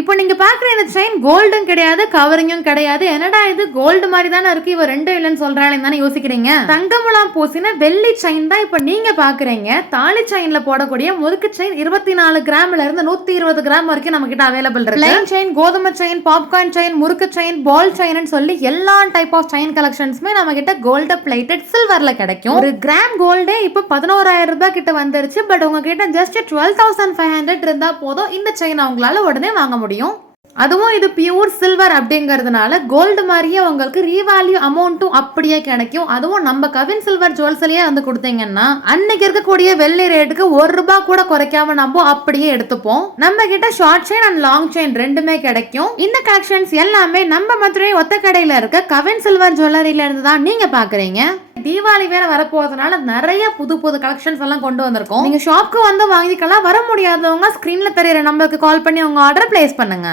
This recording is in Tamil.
இப்போ நீங்க பாக்குற இந்த செயின் கோல்டும் கிடையாது, கவரிங்கும் கிடையாது. என்னடா இது கோல்டு மாதிரி தானே இருக்கு, இவ ரெண்டும் இல்லைன்னு சொல்றாளேன்னு தானே யோசிக்கிறீங்க. தங்கமுலாம் பூசின வெள்ளி செயின் தான் இப்ப நீங்க பாக்குறீங்க. தாலி செயின்ல போடக்கூடிய முறுக்கு செயின் 24 கிராம்ல இருந்து 120 கிராம் வரைக்கும் நம்ம கிட்ட அவைலபிள் இருக்கு. பிளைன் செயின், கோதுமை செயின், பாப்கார்ன் செயின், முறுக்கு செயின், பால் செயின் சொல்லி எல்லா டைப் ஆஃப் செயின் கலெக்ஷன்ஸ்மே நம்ம கிட்ட கோல்டு பிளேட்டட் சில்வர்ல கிடைக்கும். ஒரு கிராம் கோல்டே இப்ப 11,000 ரூபாய் கிட்ட வந்துருச்சு. பட் உங்ககிட்ட ஜஸ்ட் 12,500 இருந்தா போதும் இந்த செயின் அவங்களால உடனே வாங்க முடியும். அதுவும் இது பியூர் சில்வர் அப்படிங்கிறதுனால கோல்டு மாதிரியே உங்களுக்கு ரீவேல்யூ அமௌண்ட்டும் அப்படியே கிடைக்கும். அதுவும் நம்ம கவின் சில்வர் ஜுவல்ஸ்லயே வந்து கொடுத்தீங்கன்னா அன்னைக்கு இருக்கக்கூடிய வெள்ளி ரேட்டுக்கு 1 ரூபாய் கூட குறைக்காம நம்ம அப்படியே எடுத்துப்போம். நம்ம கிட்ட short chain and long chain ரெண்டுமே கிடைக்கும். இந்த கலெக்ஷன்ஸ் எல்லாமே நம்ம மதுரை ஒத்த கடையில இருக்க கவின் சில்வர் ஜுவல்லரியில இருந்து தான் நீங்க பாக்குறீங்க. தீபாவளி வேற வரப்போறதுனால நிறைய புது புது கலெக்ஷன்ஸ் எல்லாம் கொண்டு வந்திருக்கோம். நீங்க ஷாப்க்கு வந்து வாங்கிக்கலாம். வர முடியாதவங்க ஸ்கிரீன்ல தெரியற நம்பருக்கு கால் பண்ணி உங்க ஆர்டர் பிளேஸ் பண்ணுங்க.